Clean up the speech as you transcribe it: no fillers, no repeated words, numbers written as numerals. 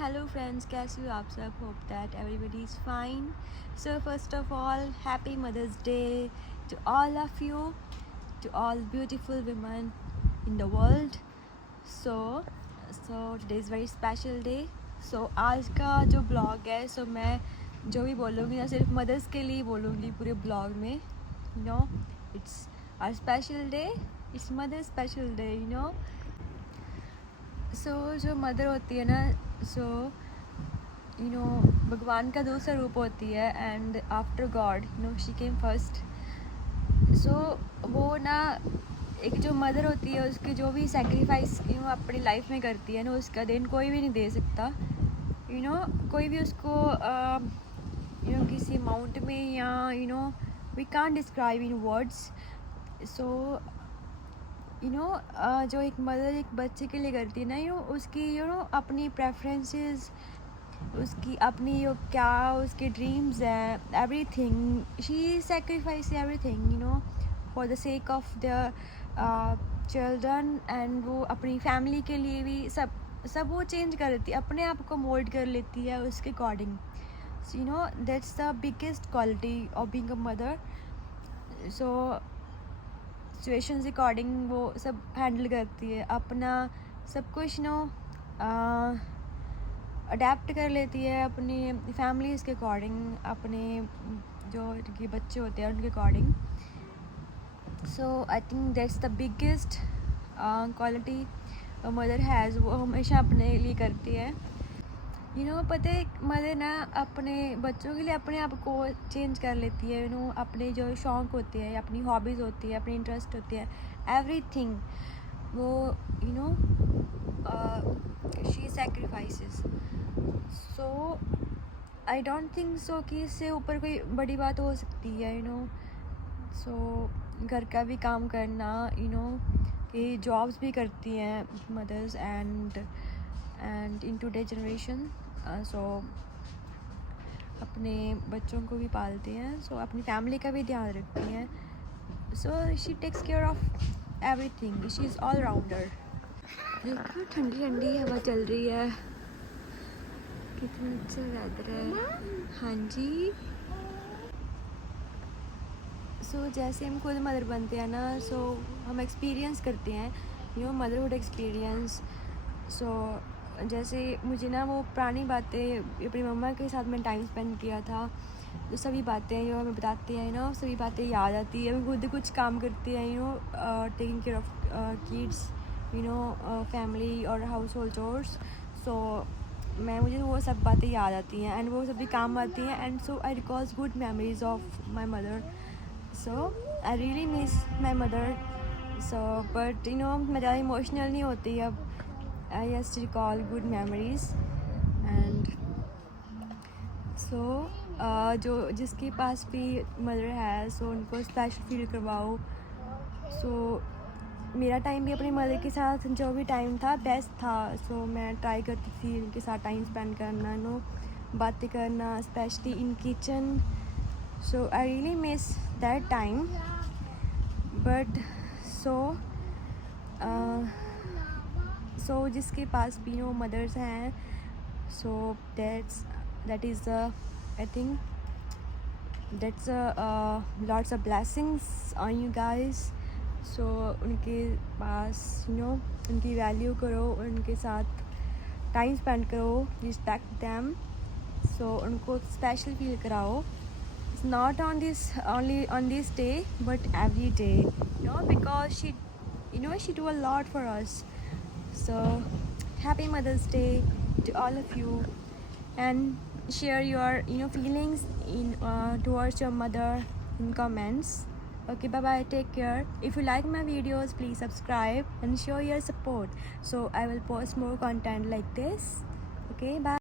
Hello friends, कैसे हो आप सब? Hope that everybody is fine. So first of all, happy mother's day to all of you, to all beautiful women in the world. So today is very special day. सो आज का जो blog है, मैं जो भी बोलूँगी ना सिर्फ मदर्स के लिए बोलूँगी पूरे ब्लॉग में. It's our special day, it's mother special day. जो मदर होती है ना, भगवान का दूसरा रूप होती है. And after God she came first. वो ना, एक जो मदर होती है उसकी जो भी सेक्रीफाइस अपनी लाइफ में करती है ना, उसका देन कोई भी नहीं दे सकता. कोई भी उसको किसी अमाउंट में या we can't describe in words. जो एक मदर एक बच्चे के लिए करती है ना, उसकी अपनी प्रेफरेंसेस, उसकी अपनी क्या उसके ड्रीम्स हैं, everything she sacrifice everything for the sake of the children. And वो अपनी फैमिली के लिए भी सब वो चेंज कर देती है, अपने आप को मोल्ड कर लेती है उसके according. That's the biggest quality of being a mother. Situations according वो सब हैंडल करती है, अपना सब कुछ अडेप्ट कर लेती है अपनी फैमिलीज़ के अकॉर्डिंग, अपने जो उनके बच्चे होते हैं उनके according. I think that's the biggest quality mother has. वो हमेशा अपने लिए करती है. पता है, मदर ना अपने बच्चों के लिए अपने आप को चेंज कर लेती है. अपने जो शौक़ होते हैं, अपनी हॉबीज़ होती है, अपनी इंटरेस्ट होती है, एवरीथिंग वो she sacrifices. I don't think so कि इससे ऊपर कोई बड़ी बात हो सकती है. घर का भी काम करना, कि जॉब्स भी करती हैं mothers. And in today generation अपने बच्चों को भी पालती हैं, अपनी फैमिली का भी ध्यान रखती हैं. She takes care of everything. She is all rounder. देखो ठंडी ठंडी हवा चल रही है, कितना अच्छा वेदर है. हाँ जी. जैसे हम खुद मदर बनते हैं ना, हम एक्सपीरियंस करते हैं मदरहुड एक्सपीरियंस. जैसे मुझे ना वो पुरानी बातें अपनी मम्मा के साथ में टाइम स्पेंड किया था, जो सभी बातें जो हमें बताते हैं सभी बातें याद आती है. हम खुद कुछ काम करते हैं taking care of kids, family और हाउस होल्ड चोर्स. मुझे वो सब बातें याद आती हैं एंड वो सभी काम आती हैं. And I recalls good memories of my mother. I really miss my mother. But मैं ज़्यादा इमोशनल नहीं होती अब. I just recall good memories. And जो जिसके पास भी मदर है उनको स्पेशल फील करवाओ. मेरा टाइम भी अपनी मदर के साथ जो भी टाइम था बेस्ट था. मैं ट्राई करती थी उनके साथ टाइम स्पेंड करना, बातें करना, specially in kitchen. I really miss that time. But जिसके पास भी मदर्स हैं, that is I think that's lots of blessings on you guys. उनके पास उनकी वैल्यू करो, उनके साथ टाइम स्पेंड करो, रिस्पेक्ट देम. उनको स्पेशल फील कराओ. It's not only on this day but every day, because she do a lot for us. Happy Mother's Day to all of you, and share your feelings in towards your mother in comments. Okay, bye bye, take care. If you like my videos, please subscribe and show your support, I will post more content like this. Okay, bye.